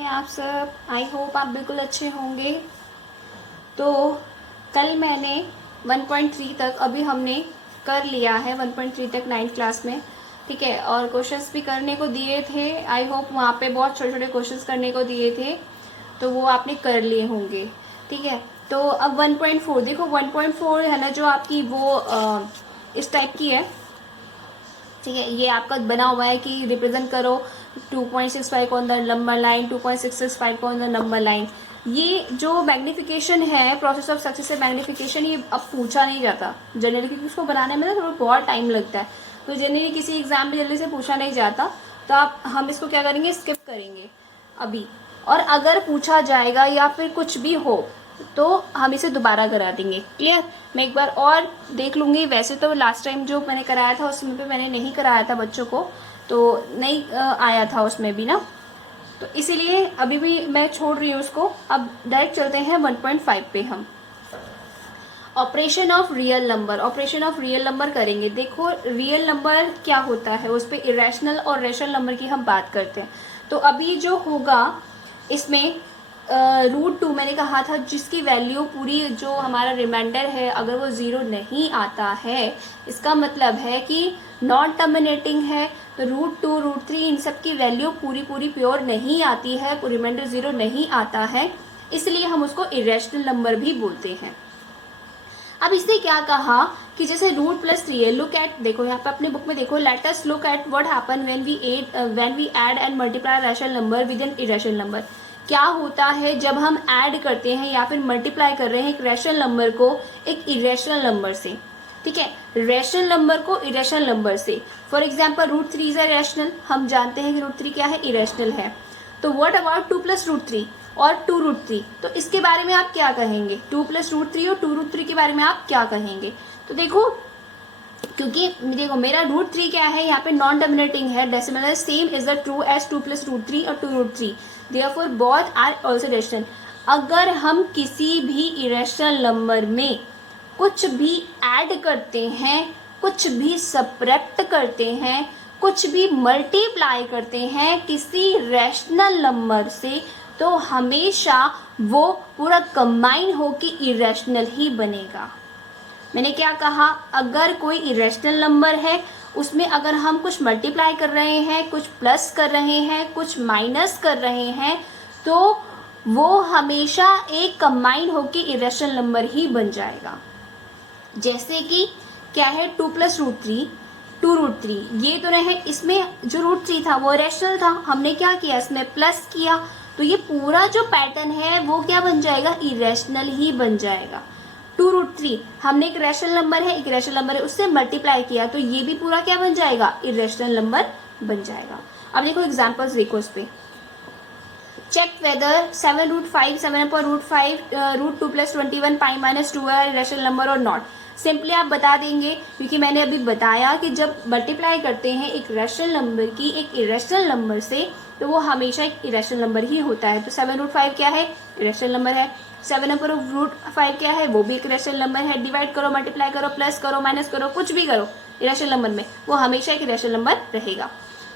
हैं आप सब। आई होप आप बिल्कुल अच्छे होंगे। तो कल मैंने 1.3 तक अभी हमने कर लिया है, 1.3 तक 9th क्लास में, ठीक है। और क्वेश्चंस भी करने को दिए थे। आई होप वहाँ पे बहुत छोटे छोटे क्वेश्चंस करने को दिए थे, तो वो आपने कर लिए होंगे, ठीक है। तो अब 1.4 देखो, 1.4 है ना जो आपकी वो इस टाइप की है, ठीक है। ये आपका बना हुआ है कि रिप्रेजेंट करो 2.65 को ऑन द नंबर लाइन, 2.665 को ऑन द नंबर लाइन। ये जो मैग्निफिकेशन है, प्रोसेस ऑफ सक्सेसिव मैग्निफिकेशन, ये अब पूछा नहीं जाता जनरली, क्योंकि उसको बनाने में ना थोड़ा बहुत टाइम लगता है। तो जनरली किसी एग्जाम में जल्दी से पूछा नहीं जाता, तो आप हम इसको क्या करेंगे, स्किप करेंगे अभी। और अगर पूछा जाएगा या फिर कुछ भी हो तो हम इसे दोबारा करा देंगे। क्लियर? मैं एक बार और देख लूंगी। वैसे तो लास्ट टाइम जो मैंने कराया था उसमें पे मैंने नहीं कराया था बच्चों को, तो नहीं आया था उसमें भी ना, तो इसीलिए अभी भी मैं छोड़ रही हूँ उसको। अब डायरेक्ट चलते हैं 1.5 पे। हम operation of real number, operation of real number करेंगे। देखो रियल नंबर क्या होता है, उस पर इरेशनल और रेशनल नंबर की हम बात करते हैं। तो अभी जो होगा इसमें √2 मैंने कहा था, जिसकी वैल्यू पूरी जो हमारा रिमाइंडर है अगर वो 0 नहीं आता है, इसका मतलब है कि नॉन टर्मिनेटिंग है। तो √2 √3 इन सब की वैल्यू पूरी पूरी प्योर नहीं आती है, रिमाइंडर 0 नहीं आता है, इसलिए हम उसको इरेशनल नंबर भी बोलते हैं। अब इसने क्या कहा कि जैसे √+3 है, लुक एट, देखो यहाँ पे अपने बुक में देखो, let us look at what happen when we add and multiply rational number with an irrational number. क्या होता है जब हम ऐड करते हैं या फिर मल्टीप्लाई कर रहे हैं एक रैशनल नंबर को एक इरेशनल नंबर से, ठीक है। रैशनल नंबर को इरेशनल नंबर से, for example √3 is a rational, हम जानते हैं कि √3 क्या है, इरेशनल है। तो व्हाट अबाउट 2+√3 और 2√3, तो इसके बारे में आप क्या कहेंगे? 2+√3 और 2√3 के बारे में आप क्या कहेंगे? तो देखो, क्योंकि देखो मेरा √3 क्या है, यहाँ पे नॉन डोमिनेटिंग है, डेसिमल है, same is the true as 2+√3 और 2√3, therefore both are also rational. अगर हम किसी भी इरेशनल नंबर में कुछ भी ऐड करते हैं, कुछ भी सब्ट्रैक्ट करते हैं, कुछ भी मल्टीप्लाई करते हैं किसी रैशनल नंबर से, तो हमेशा वो पूरा कंबाइन होके इरेशनल ही बनेगा। मैंने क्या कहा, अगर कोई इरेशनल नंबर है उसमें अगर हम कुछ मल्टीप्लाई कर रहे हैं, कुछ प्लस कर रहे हैं, कुछ माइनस कर रहे हैं, तो वो हमेशा एक कंबाइन होके इरेशनल नंबर ही बन जाएगा। जैसे कि क्या है, 2+√3 2√3, ये तो रहे, इसमें जो √3 था वो रैशनल था, हमने क्या किया, इसमें प्लस किया, तो ये पूरा जो पैटर्न है वो क्या बन जाएगा, इरेशनल ही बन जाएगा। 2√3 हमने एक रैशनल नंबर है, एक रैशनल नंबर है, उससे मल्टीप्लाई किया, तो ये भी पूरा क्या बन जाएगा, इरेशनल नंबर बन जाएगा। अब देखो एग्जाम्पल्स देखो इस पे। चेक वेदर 7√5 7/√5 √2+21 π-2 है रैशनल नंबर और नॉट। सिंपली आप बता देंगे, क्योंकि मैंने अभी बताया कि जब मल्टीप्लाई करते हैं एक रैशनल नंबर की एक इरेशनल नंबर से, तो वो हमेशा एक इरेशनल नंबर ही होता है। तो 7√5 क्या है, इरेशनल नंबर है। 7/√5 क्या है, वो भी एक इरेशनल नंबर है। डिवाइड करो, मल्टीप्लाई करो, प्लस करो, माइनस करो, कुछ भी करो, इरेशनल नंबर में वो हमेशा एक इरेशनल नंबर रहेगा।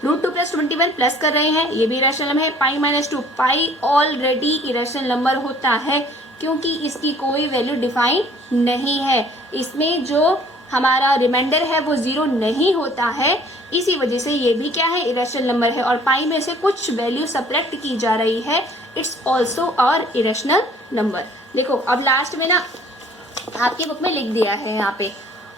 √2+21 प्लस कर रहे हैं, ये भी इरेशनल नंबर है। π-2, पाई ऑलरेडी इरेशनल नंबर होता है, क्योंकि इसकी कोई वैल्यू डिफाइन नहीं है, इसमें जो हमारा रिमाइंडर है वो 0 नहीं होता है, इसी वजह से ये भी क्या है, इरेशनल नंबर है। और पाई में से कुछ वैल्यू सब्ट्रैक्ट की जा रही है, इट्स ऑल्सो और इरेशनल नंबर। देखो अब लास्ट में ना आपकी बुक में लिख दिया है यहाँ पे,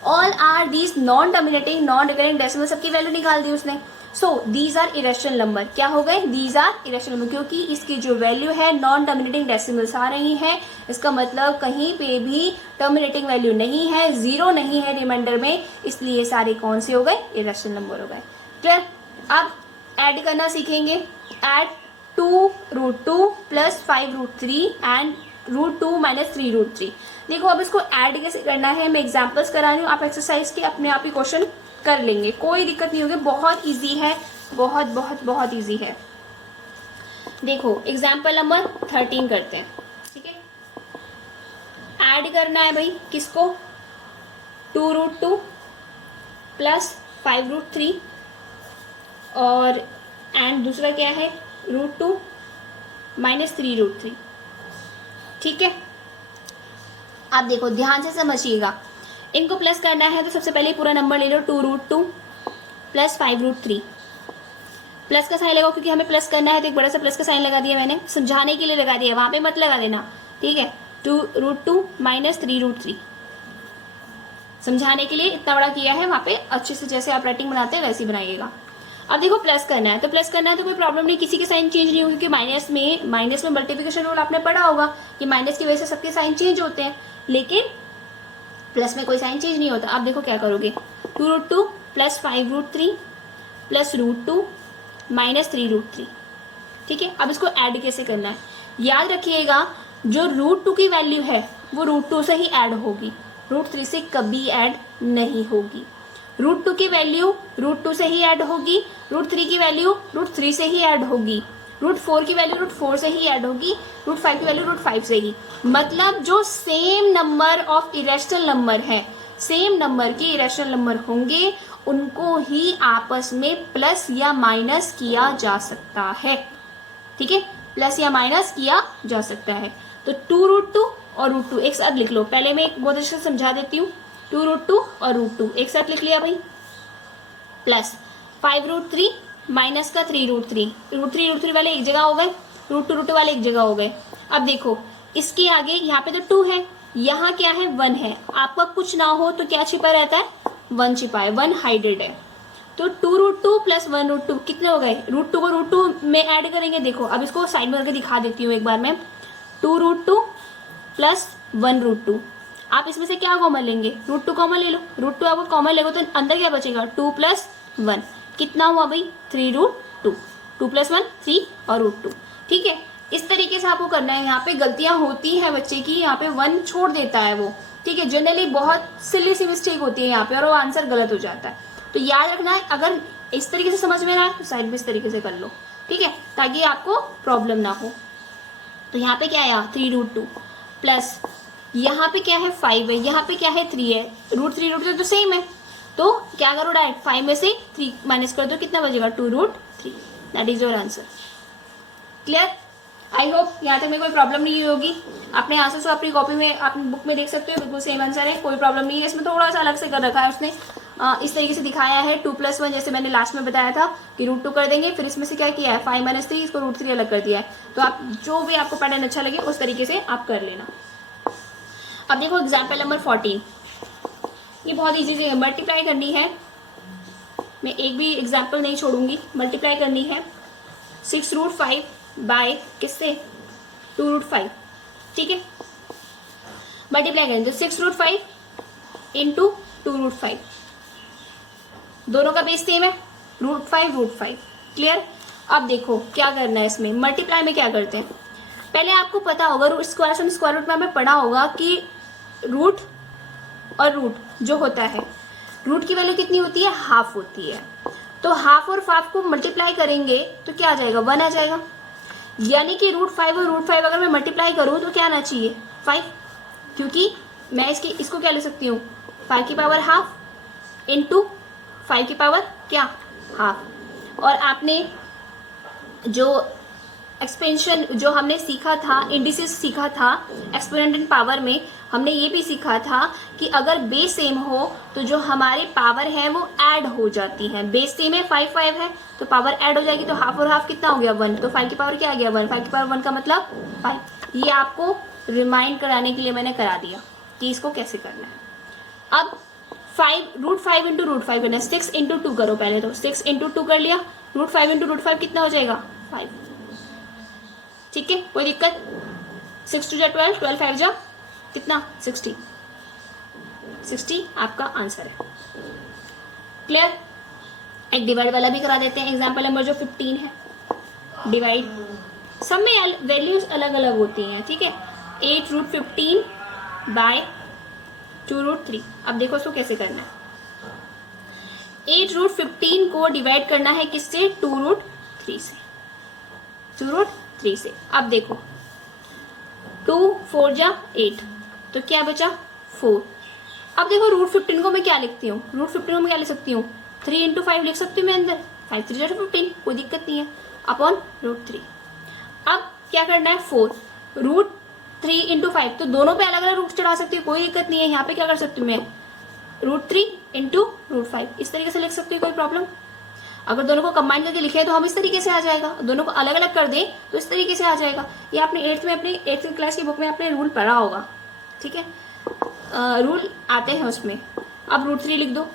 all are these non dominating non recurring decimal, सबकी वैल्यू निकाल दी उसने। So these are irrational number, क्या हो गए, दीज आर इरेशनल नंबर, क्योंकि इसकी जो वैल्यू है नॉन टर्मिनेटिंग डेसिमल्स आ रही है, इसका मतलब कहीं पे भी टर्मिनेटिंग वैल्यू नहीं है, 0 नहीं है रिमाइंडर में, इसलिए सारे कौन से हो गए, इरेशनल नंबर हो गए। क्लियर? अब ऐड करना सीखेंगे। Add 2√2 + 5√3 and √2 - 3√3। देखो अब इसको ऐड कैसे करना है, मैं एग्जाम्पल्स करा रही हूँ, आप एक्सरसाइज के अपने आप ही क्वेश्चन कर लेंगे, कोई दिक्कत नहीं होगी, बहुत इजी है, बहुत बहुत बहुत इजी है। देखो एग्जाम्पल नंबर 13 करते हैं, ठीक है। ऐड करना है भाई किसको, 2√2 + 5√3 और एंड दूसरा क्या है, √2 माइनस 3√3। ठीक है, आप देखो ध्यान से समझिएगा, इनको प्लस करना है तो सबसे पहले पूरा नंबर ले लो 2√2 प्लस 5√3। प्लस का साइन लगाओ क्योंकि हमें प्लस करना है, तो एक बड़ा सा प्लस का साइन लगा दिया मैंने, समझाने के लिए लगा दिया, वहां पे मत लगा देना। ठीक है, 2√2 माइनस 3√3, समझाने के लिए इतना बड़ा किया है, वहां पे अच्छे से जैसे आप राइटिंग बनाते हैं वैसे ही बनाइएगा। अब देखो प्लस करना है, तो प्लस करना है तो कोई प्रॉब्लम नहीं, किसी के साइन चेंज नहीं होगी, क्योंकि माइनस में मल्टीप्लिकेशन रूल आपने पढ़ा होगा कि माइनस की वजह से सबके साइन चेंज होते हैं, लेकिन प्लस में कोई साइन चेंज नहीं होता। अब देखो क्या करोगे, 2√2 प्लस 5√3 प्लस √2 माइनस 3√3। ठीक है, अब इसको ऐड कैसे करना है, याद रखिएगा जो √2 की वैल्यू है वो √2 से ही ऐड होगी, √3 से कभी ऐड नहीं होगी। √2 की वैल्यू √2 से ही ऐड होगी, √3 की वैल्यू √3 से ही ऐड होगी, √4 की वैल्यू √4 से ही ऐड होगी, √5 की वैल्यू √5 से ही। मतलब जो same number of irrational number है, सेम नंबर के इरेशनल नंबर होंगे, उनको ही आपस में प्लस या माइनस किया जा सकता है। ठीक है, प्लस या माइनस किया जा सकता है। तो 2√2 और √2 एक साथ लिख लो, पहले मैं बहुत अच्छे से समझा देती हूँ। 2√2 और √2 एक साथ लिख लिया भाई, प्लस 5√3 माइनस का 3√3, √3 वाले एक जगह हो गए, √2 वाले एक जगह हो गए। अब देखो इसके आगे यहाँ पे तो 2 है, यहाँ क्या है 1 है, आपका कुछ ना हो तो क्या छिपा रहता है, 1 छिपा है, 1 हाइडेड है। तो 2√2 प्लस 1√2 कितने हो गए, √2 को √2 में ऐड करेंगे। देखो अब इसको साइड में करके दिखा देती हूँ एक बार मैं, 2√2 प्लस 1√2, आप इसमें से क्या कॉमन लेंगे, √2 कॉमन ले लो, √2 आपको कॉमन लेगो तो अंदर क्या बचेगा, 2 प्लस 1 कितना हुआ भाई 3√2, 2 प्लस 1 3 और √2। ठीक है, इस तरीके से आपको करना है। यहाँ पे गलतियां होती है बच्चे की, यहाँ पे 1 छोड़ देता है वो। ठीक है, जनरली बहुत सिली सी मिस्टेक होती है यहाँ पे और वो आंसर गलत हो जाता है। तो याद रखना है, अगर इस तरीके से समझ में ना आए तो साइड में इस तरीके से कर लो। ठीक है, ताकि आपको प्रॉब्लम ना हो। तो यहाँ पे क्या आया 3√2 प्लस यहाँ पे क्या है 5 है, यहाँ पे क्या है 3 है, √3 तो सेम है, तो क्या करो डायरेक्ट 5 में से 3 माइनस कर दो, कितना बचेगा 2√3। That is your answer. Clear, I hope यहाँ तक में कोई प्रॉब्लम नहीं होगी। अपने आंसर को अपनी कॉपी में अपनी बुक में देख सकते हो, बिल्कुल सेम आंसर है, कोई प्रॉब्लम नहीं है। इसमें थोड़ा सा अलग से कर रखा है उसने, इस तरीके से दिखाया है 2 + 1, जैसे मैंने लास्ट में बताया था कि √2 कर देंगे, फिर इसमें से क्या किया है 5 - 3, इसको √3 अलग कर दिया है। तो आप जो भी आपको पैटर्न अच्छा लगे उस तरीके से आप कर लेना। अब देखो एग्जाम्पल नंबर 14, ये बहुत ईजी से मल्टीप्लाई करनी है, मैं एक भी एग्जाम्पल नहीं छोड़ूंगी। मल्टीप्लाई करनी है 6√5 बाय किससे 2√5। ठीक है, मल्टीप्लाई करेंगे तो 6√5 इंटू 2√5, दोनों का बेस सेम है, √5 क्लियर। अब देखो क्या करना है, इसमें मल्टीप्लाई में क्या करते हैं, पहले आपको पता होगा स्क्वायर रूट में हमें पढ़ा होगा कि रूट और रूट जो होता है, रूट की वैल्यू कितनी होती है, हाफ होती है। तो हाफ और हाफ को मल्टीप्लाई करेंगे तो क्या आ जाएगा 1 आ जाएगा, यानी कि √5 और √5 अगर मैं मल्टीप्लाई करूं तो क्या आना चाहिए 5, क्योंकि मैं इसको क्या ले सकती हूँ 5 की पावर हाफ इंटू 5 की पावर क्या हाफ। और आपने जो एक्सपेंशन जो हमने सीखा था, इंडिसेस सीखा था एक्सपोनेंट एंड पावर में, हमने ये भी सीखा था कि अगर बेस सेम हो तो जो हमारे पावर है वो ऐड हो जाती है। बेस सेम है 5 है तो पावर ऐड हो जाएगी, तो हाफ और हाफ कितना हो गया 1, तो 5 की पावर क्या आ गया 1, 5 की पावर 1 का मतलब 5। ये आपको रिमाइंड कराने के लिए मैंने करा दिया कि इसको कैसे करना है। अब √5 इंटू √5 करना है, 6 इंटू 2 करो पहले, तो 6 इंटू 2 कर लिया, √5 इंटू √5 कितना हो जाएगा 5। ठीक है, कोई दिक्कत, 6 2 12, 12 5 जा कितना 60 आपका आंसर है। क्लियर, एक डिवाइड वाला भी करा देते हैं, एग्जाम्पल नंबर जो 15 है, डिवाइड, सब में वैल्यूज अलग अलग होती हैं। ठीक है, 8√15 बाय 2√3। अब देखो इसको कैसे करना है, 8√15 को डिवाइड करना है किससे 2√3 से, 2√3 से। अब देखो 2 4 जा 8, तो क्या बचा 4। अब देखो √15 को मैं क्या लिखती हूँ, √15 को मैं क्या लिख सकती हूँ 3 इंटू 5 लिख सकती हूँ मैं अंदर, 5 3 15, कोई दिक्कत नहीं है, अपॉन √3। अब क्या करना है 4 √3 इंटू 5, तो दोनों पे अलग अलग रूट चढ़ा सकती हूँ, कोई दिक्कत नहीं है। यहाँ पे क्या कर सकती हूँ मैं √3 इंटू √5 इस तरीके से लिख सकती हूँ, कोई प्रॉब्लम। अगर दोनों को कंबाइन करके लिखे तो हम इस तरीके से आ जाएगा, दोनों को अलग अलग कर दें तो इस तरीके से आ जाएगा। ये आपने अपनी 8th क्लास की बुक में आपने रूल पढ़ा होगा, ठीक है, रूल आते हैं उसमें। अब √3 लिख दो।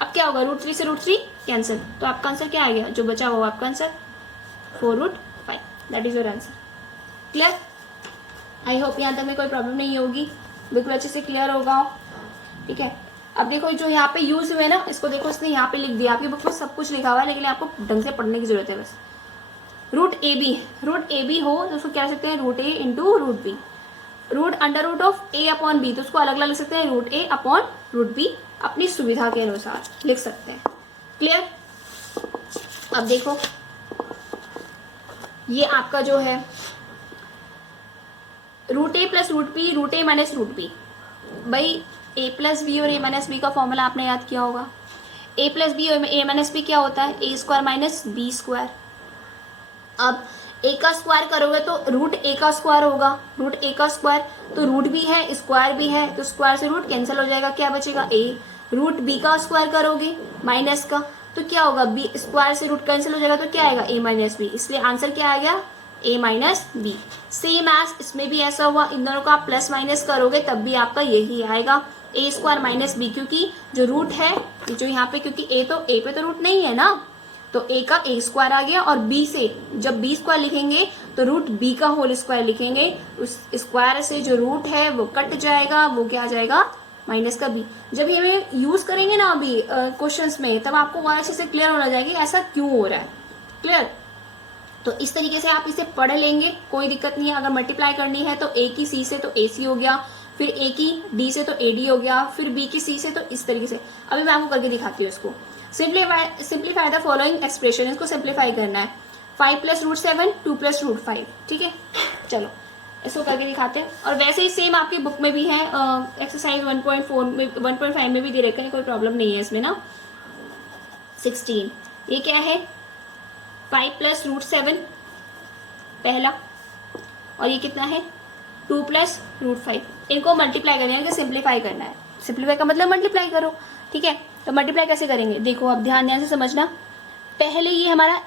अब क्या होगा, √3 से √3 कैंसिल, तो आपका आंसर क्या आ गया, जो बचा हुआ आपका answer 4√5, that is your answer. Clear? I hope यहाँ तक में कोई प्रॉब्लम नहीं होगी, बिल्कुल अच्छे से क्लियर होगा, ठीक है। अब देखो जो यहाँ पे यूज हुए ना, इसको देखो इसने यहाँ पे लिख दिया, आपकी बुक में सब कुछ लिखा हुआ है, लेकिन आपको ढंग से पढ़ने की जरूरत है बस। √AB हो तो उसको क्या लिख सकते हैं √A इंटू √B, √A/B, तो उसको अलग अलग लिख सकते हैं √A/√B, अपनी सुविधा के अनुसार लिख सकते हैं। क्लियर? अब देखो ये आपका जो है √A + √B, √A - √B, भाई A + B और A - B का फॉर्मूला आपने याद किया होगा। A + B और A - B क्या होता है, A² - B²। अब A का स्क्वायर करोगे तो √A का स्क्वायर होगा, √A का स्क्वायर, तो रूट भी है स्क्वायर भी है, तो स्क्वायर से रूट कैंसिल हो जाएगा, क्या बचेगा A। √B का स्क्वायर करोगे माइनस का, तो क्या होगा B, स्क्वायर से रूट कैंसिल हो जाएगा, तो क्या आएगा A - B, इसलिए आंसर क्या आ गया A - B। सेम एज इसमें भी ऐसा हुआ, इन दोनों का आप प्लस माइनस करोगे तब भी आपका यही आएगा A² - B, क्योंकि जो रूट है जो यहाँ पे, क्योंकि A पे तो रूट नहीं है ना, तो A का A² आ गया, और B से जब B² लिखेंगे तो √B का होल स्क्वायर लिखेंगे, उस स्क्वायर से जो रूट है वो कट जाएगा, वो क्या आ जाएगा माइनस का B। जब ये हमें यूज करेंगे ना अभी क्वेश्चंस में, तब आपको और अच्छे से क्लियर होना जाएगा ऐसा क्यों हो रहा है। क्लियर? तो इस तरीके से आप इसे पढ़ लेंगे, कोई दिक्कत नहीं है। अगर मल्टीप्लाई करनी है तो A की C से तो AC हो गया, फिर A की D से तो AD हो गया, फिर B की C से, तो इस तरीके से। अभी मैं आपको करके दिखाती हूँ इसको। सिंप्लीफाई द फॉलोइंग एक्सप्रेशन, इसको सिंप्लीफाई करना है। 5 + √7, 2 + √5, ठीक है। चलो इसको करके दिखाते हैं, और वैसे ही सेम आपकी बुक में भी है, एक्सरसाइज 1.4 में 1.5 में भी दे रखा है, कोई प्रॉब्लम नहीं है इसमें ना। 16 ये क्या है 5 + √7 पहला, और ये कितना है 2 + √5, इनको मल्टीप्लाई करना है, सिंप्लीफाई करना है। सिंप्लीफाई का मतलब मल्टीप्लाई करो, ठीक है। तो मल्टीप्लाई कैसे करेंगे, देखो अब ध्यान से समझना। पहले ये हमारा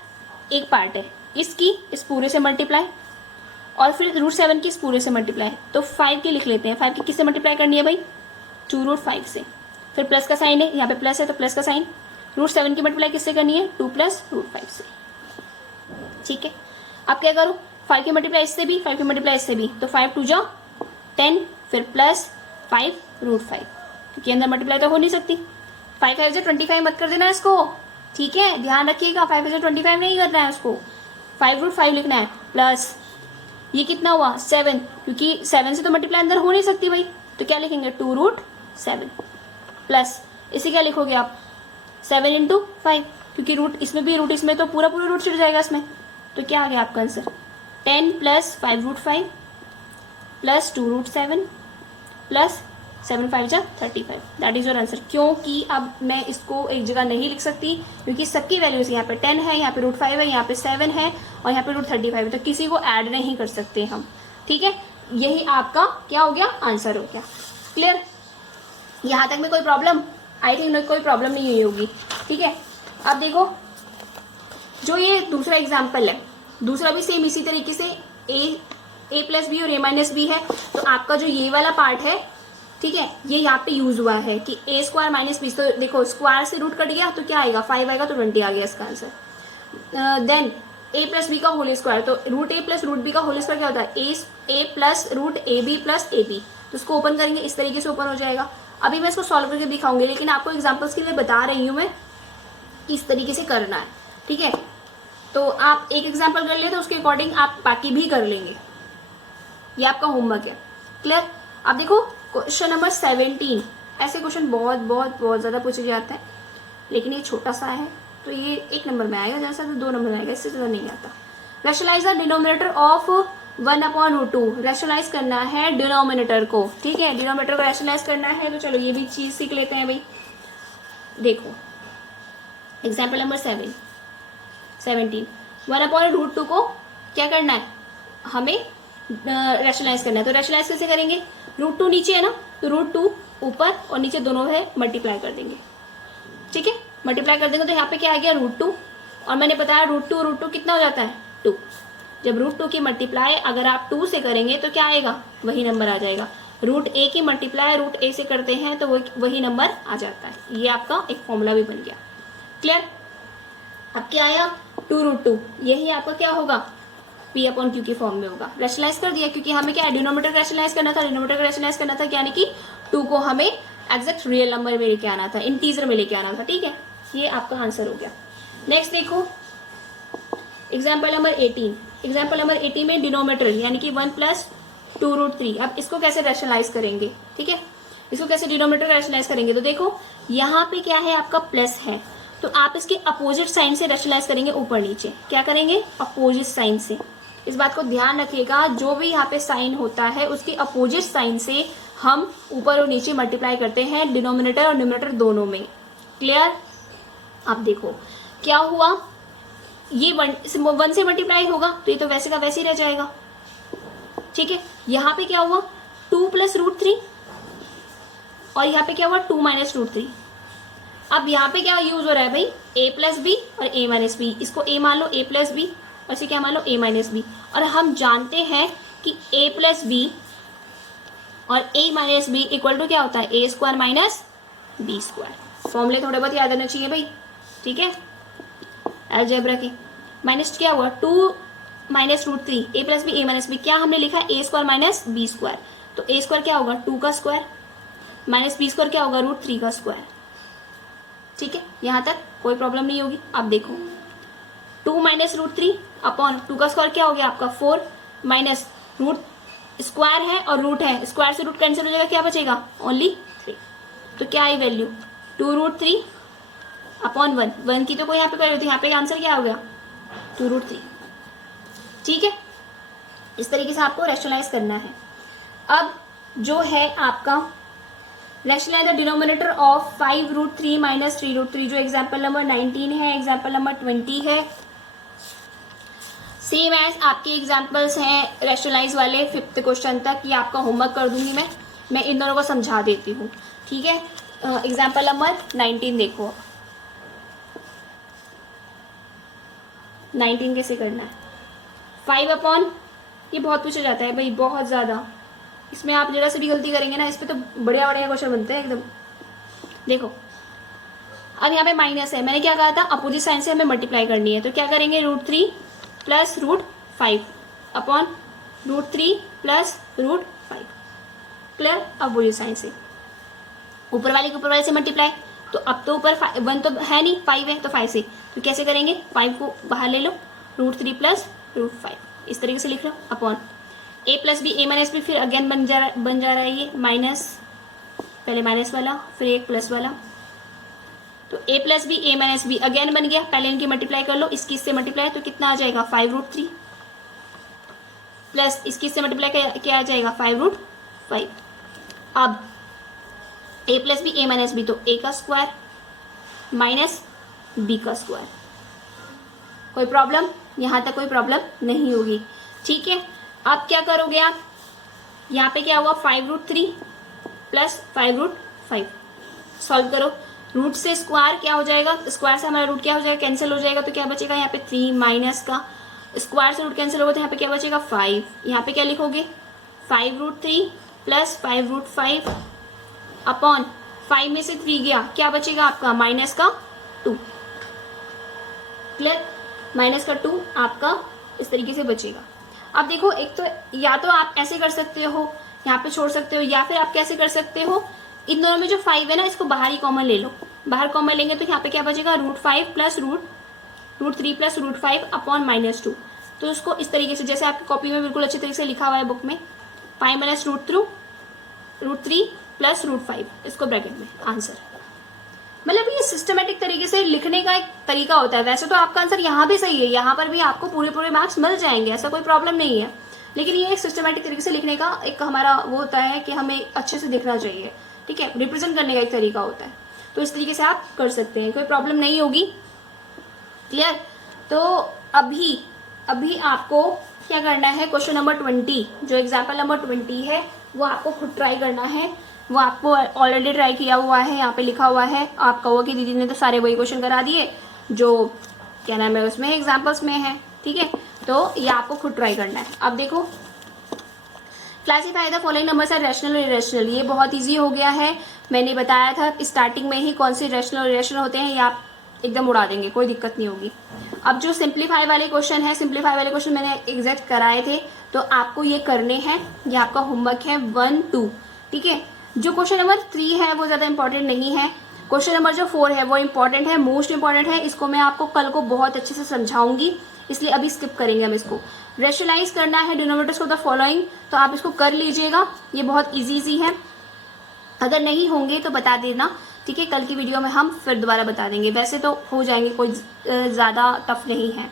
एक पार्ट है, इसकी इस पूरे से मल्टीप्लाई, और फिर √7 की इस पूरे से मल्टीप्लाई, तो 5 की लिख लेते हैं। 5 की किससे मल्टीप्लाई करनी है भाई 2√5 से, फिर प्लस का साइन है, यहाँ पे प्लस है तो प्लस का साइन। √7 की मल्टीप्लाई किससे करनी है 2 + √5 से, ठीक है। अब क्या करो 5 की मल्टीप्लाई इससे भी, 5 की मल्टीप्लाई इससे भी, तो 5 × 2 = 10, फिर प्लस 5 √5, क्योंकि अंदर मल्टीप्लाई तो हो नहीं सकती। 5 × 5 = 25 मत कर देना इसको, ठीक है, ध्यान रखिएगा। 5 × 5 = 25 नहीं करना है उसको, 5 √5 लिखना है, प्लस ये कितना हुआ 7, क्योंकि 7 से तो मल्टीप्लाई अंदर हो नहीं सकती भाई, तो क्या लिखेंगे 2√7, प्लस इसे क्या लिखोगे आप 7 × 5, क्योंकि रूट इसमें भी रूट इसमें, तो पूरा रूट छिड़ जाएगा इसमें, तो क्या आ गया आपका answer 10 + 5 √5 plus 2√7 plus 7 × 5 = 35, that is your answer. क्योंकि अब मैं इसको एक जगह नहीं लिख सकती, क्योंकि सबकी वैल्यूज यहाँ पे 10 है, यहाँ पे √5 है, यहाँ पे 7 है, और यहाँ पे √35 है, तो किसी को ऐड नहीं कर सकते हम, ठीक है। यही आपका क्या हो गया आंसर हो गया। क्लियर? यहाँ तक में कोई प्रॉब्लम, आई थिंक कोई प्रॉब्लम नहीं हुई होगी, ठीक है। अब देखो जो ये दूसरा एग्जाम्पल है, दूसरा भी सेम इसी तरीके से A + B और A - B है, तो आपका जो ये वाला पार्ट है, ठीक है, ये यहाँ पे यूज हुआ है कि A² - B, तो देखो स्क्वायर से रूट कट गया तो क्या आएगा 5 आएगा, तो 20 आ गया इसका आंसर। देन A + B का होल स्क्वायर, तो √A + √B का होल स्क्वायर क्या होता है A + √AB + AB, तो उसको ओपन करेंगे इस तरीके से ओपन हो जाएगा। अभी मैं इसको सॉल्व करके दिखाऊंगी, लेकिन आपको एग्जाम्पल्स के लिए बता रही हूँ मैं इस तरीके से करना है, ठीक है। तो आप एक एग्जाम्पल कर ले तो उसके अकॉर्डिंग आप बाकी भी कर लेंगे, ये आपका होमवर्क है। क्लियर? अब देखो क्वेश्चन नंबर 17, ऐसे क्वेश्चन बहुत बहुत बहुत ज़्यादा पूछे जाते हैं, लेकिन ये छोटा सा है तो ये 1 नंबर में आएगा, जैसा तो 2 नंबर में आएगा, इससे ज़्यादा नहीं आता। Rationalise the denominator of 1/√2, rationalise करना है डिनोमिनेटर को, ठीक है, डिनोमिनेटर को रैशनलाइज करना है। तो चलो ये भी चीज़ सीख लेते हैं भाई। देखो एग्जाम्पल नंबर 17, 1/√2 को क्या करना है हमें रैशनलाइज करना है। तो रैशनलाइज कैसे करेंगे, √2 नीचे है ना, तो √2 ऊपर और नीचे दोनों है मल्टीप्लाई कर देंगे। ठीक है, मल्टीप्लाई कर देंगे तो यहाँ पे क्या आ गया √2, और मैंने बताया √2 कितना हो जाता है 2। जब √2 की मल्टीप्लाई अगर आप 2 से करेंगे तो क्या आएगा, वही नंबर आ जाएगा। √a की मल्टीप्लाई √a से करते हैं तो वही नंबर आ जाता है। ये आपका एक फॉर्मूला भी बन गया। क्लियर। अब क्या आया 2√2, यही आपका क्या होगा P/Q की फॉर्म में होगा। रैशनलाइज कर दिया क्योंकि हमें क्या डिनोमिनेटर रैशनलाइज करना था, डिनोमिनेटर रैशनलाइज करना था यानी कि 2 को हमें एग्जैक्ट रियल नंबर में लेके आना था, इंटीजर में लेके आना था। ठीक है, ये आपका आंसर हो गया। नेक्स्ट देखो एग्जाम्पल नंबर 18। एग्जाम्पल नंबर 18 में डिनोमिनेटर यानी कि 1 + 2√3। अब इसको कैसे रैशनलाइज करेंगे, ठीक है, इसको कैसे डिनोमिनेटर रैशनलाइज करेंगे। तो देखो यहाँ पे क्या है आपका प्लस है, तो आप इसके अपोजिट साइन से रैशनलाइज करेंगे, ऊपर नीचे क्या करेंगे अपोजिट साइन से। इस बात को ध्यान रखिएगा, जो भी यहाँ पे साइन होता है उसके अपोजिट साइन से हम ऊपर और नीचे मल्टीप्लाई करते हैं, डिनोमिनेटर और न्यूमरेटर दोनों में। क्लियर। अब देखो क्या हुआ, ये 1 से मल्टीप्लाई होगा तो ये तो वैसे का वैसे ही रह जाएगा। ठीक है, यहाँ पे क्या हुआ 2 + √3 और यहाँ पे क्या हुआ 2 - √3। अब यहाँ पे क्या यूज हो रहा है भाई, a + b और a - b। इसको a मान लो, a + b, और इसे क्या मान लो a - b। और हम जानते हैं कि a + b और a - b इक्वल टू क्या होता है a² - b²। फॉर्मूले थोड़े बहुत याद रहना चाहिए भाई। ठीक है, अलजेब्रा के माइनस क्या हुआ 2 - √3 a + b a - b, क्या हमने लिखा a² - b²। तो a² क्या होगा 2 का स्क्वायर माइनस b² क्या होगा √3 का स्क्वायर। ठीक है, यहां तक कोई प्रॉब्लम नहीं होगी। अब देखो 2 - √3 अपॉन 2 का स्क्वायर क्या हो गया आपका 4 माइनस रूट स्क्वायर है और रूट है, स्क्वायर से रूट कैंसिल हो जाएगा, क्या बचेगा ओनली 3। तो क्या आई वैल्यू 2√3 अपॉन 1 की तो कोई यहाँ पे वैल्यू थी, यहाँ पे आंसर क्या हो गया 2√3। ठीक है, इस तरीके से आपको रैशनलाइज करना है। अब जो है आपका रैशनलाइज द डिनोमिनेटर ऑफ 5√3 - 3√3, जो एग्जाम्पल नंबर 19 है, एग्जाम्पल नंबर 20 है। सेम एज आपके एग्जाम्पल्स हैं रैशनलाइज वाले 5th क्वेश्चन तक, ये आपका होमवर्क कर दूंगी मैं इन दोनों को समझा देती हूँ। ठीक है, एग्जाम्पल नंबर 19 देखो 19 कैसे करना है। 5 अपॉन, ये बहुत पूछा जाता है भाई, बहुत ज़्यादा, इसमें आप जरा से भी गलती करेंगे ना इस पे तो बढ़िया बढ़िया क्वेश्चन बनते हैं एकदम। देखो अब यहाँ पे माइनस है, मैंने क्या कहा था अपोजिट साइन से हमें मल्टीप्लाई करनी है, तो क्या करेंगे √3 + √5 अपॉन √3 + √5। क्लियर। अपोजिट साइन से ऊपर वाले के ऊपर वाले से मल्टीप्लाई, तो अब तो ऊपर 1 तो है नहीं 5 है, तो 5 से, तो कैसे करेंगे 5 को बाहर ले लो √3 + √5 इस तरीके से लिख लो upon a + b a - b, फिर अगेन बन जा रहा है ये माइनस, पहले माइनस वाला फिर एक प्लस वाला, तो a + b a - b again बन गया, पहले इनकी मल्टीप्लाई कर लो, इसकी इससे मल्टीप्लाई तो कितना आ जाएगा 5√3 प्लस इसकी इससे मल्टीप्लाई क्या आ जाएगा 5√5। अब a + b a - b, तो a का स्क्वायर माइनस b का स्क्वायर। कोई प्रॉब्लम, यहाँ तक कोई प्रॉब्लम नहीं होगी। ठीक है, अब क्या करोगे आप, यहाँ पे क्या हुआ 5√3 + 5√5 सॉल्व करो, रूट से स्क्वायर क्या हो जाएगा, स्क्वायर से हमारा रूट क्या हो जाएगा कैंसिल हो जाएगा, तो क्या बचेगा यहाँ पे 3 माइनस का स्क्वायर से रूट कैंसिल होगा तो यहाँ पे क्या बचेगा 5। यहाँ पे क्या लिखोगे 5√3 + 5√5 अपॉन 5 में से 3 गया, क्या बचेगा आपका माइनस का 2। क्लियर, माइनस का 2 आपका इस तरीके से बचेगा। अब देखो एक तो या तो आप ऐसे कर सकते हो, यहाँ पे छोड़ सकते हो, या फिर आप कैसे कर सकते हो, इन दोनों में जो 5 है ना इसको बाहर ही कॉमन ले लो, बाहर कॉमन लेंगे तो यहाँ पे क्या बचेगा √5 + √3 + √5 अपॉन -2। तो उसको इस तरीके से जैसे आपकी कॉपी में बिल्कुल अच्छी तरीके से लिखा हुआ है बुक में 5 - √3 + √5, इसको ब्रैकेट में आंसर। मतलब ये सिस्टमेटिक तरीके से लिखने का एक तरीका होता है। वैसे तो आपका आंसर यहाँ भी सही है, यहाँ पर भी आपको पूरे मार्क्स मिल जाएंगे, ऐसा कोई प्रॉब्लम नहीं है, लेकिन ये एक सिस्टमेटिक तरीके से लिखने का एक हमारा वो होता है कि हमें अच्छे से दिखना चाहिए। ठीक है, रिप्रेजेंट करने का एक तरीका होता है, तो इस तरीके से आप कर सकते हैं, कोई प्रॉब्लम नहीं होगी। क्लियर। तो अभी आपको क्या करना है, क्वेश्चन नंबर 20 जो एग्जाम्पल नंबर 20 है वो आपको खुद ट्राई करना है। वो आपको ऑलरेडी ट्राई किया हुआ है, यहाँ पे लिखा हुआ है। आप कहो कि दीदी ने तो सारे वही क्वेश्चन करा दिए जो क्या नाम है उसमें एग्जाम्पल्स में है, ठीक है। तो ये आपको खुद ट्राई करना है। अब देखो, classify the following numbers are rational और इरेशनल। ये बहुत इजी हो गया है, मैंने बताया था स्टार्टिंग में ही कौन से रैशनल और इरेशनल होते हैं, ये आप एकदम उड़ा देंगे, कोई दिक्कत नहीं होगी। अब जो सिंप्लीफाई वाले क्वेश्चन है, सिंप्लीफाई वाले क्वेश्चन मैंने एग्जैक्ट कराए थे, तो आपको ये करने हैं। ये आपका होमवर्क है 1, 2, ठीक है। जो क्वेश्चन नंबर 3 है वो ज्यादा इंपॉर्टेंट नहीं है। क्वेश्चन नंबर जो 4 है वो इंपॉर्टेंट है, मोस्ट इंपॉर्टेंट है। इसको मैं आपको कल को बहुत अच्छे से समझाऊंगी, इसलिए अभी स्किप करेंगे हम इसको। रेशनलाइज करना है डिनोमिनेटर्स ऑफ द फॉलोइंग, तो आप इसको कर लीजिएगा, ये बहुत इजी है। अगर नहीं होंगे तो बता देना, ठीक है। कल की वीडियो में हम फिर दोबारा बता देंगे, वैसे तो हो जाएंगे, कोई ज़्यादा टफ नहीं है।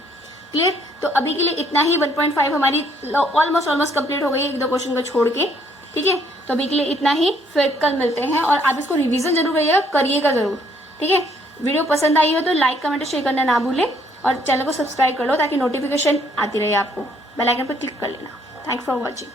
क्लियर? तो अभी के लिए इतना ही। 1.5 हमारी ऑलमोस्ट कंप्लीट हो गई, 1-2 क्वेश्चन को छोड़ के, ठीक है। तो अभी के लिए इतना ही, फिर कल मिलते हैं। और आप इसको रिवीजन जरूर करिएगा ज़रूर, ठीक है। वीडियो पसंद आई हो तो लाइक कमेंट शेयर करना ना भूलें, और चैनल को सब्सक्राइब कर लो ताकि नोटिफिकेशन आती रहे आपको। बेल आइकन पर क्लिक कर लेना। Thanks for watching.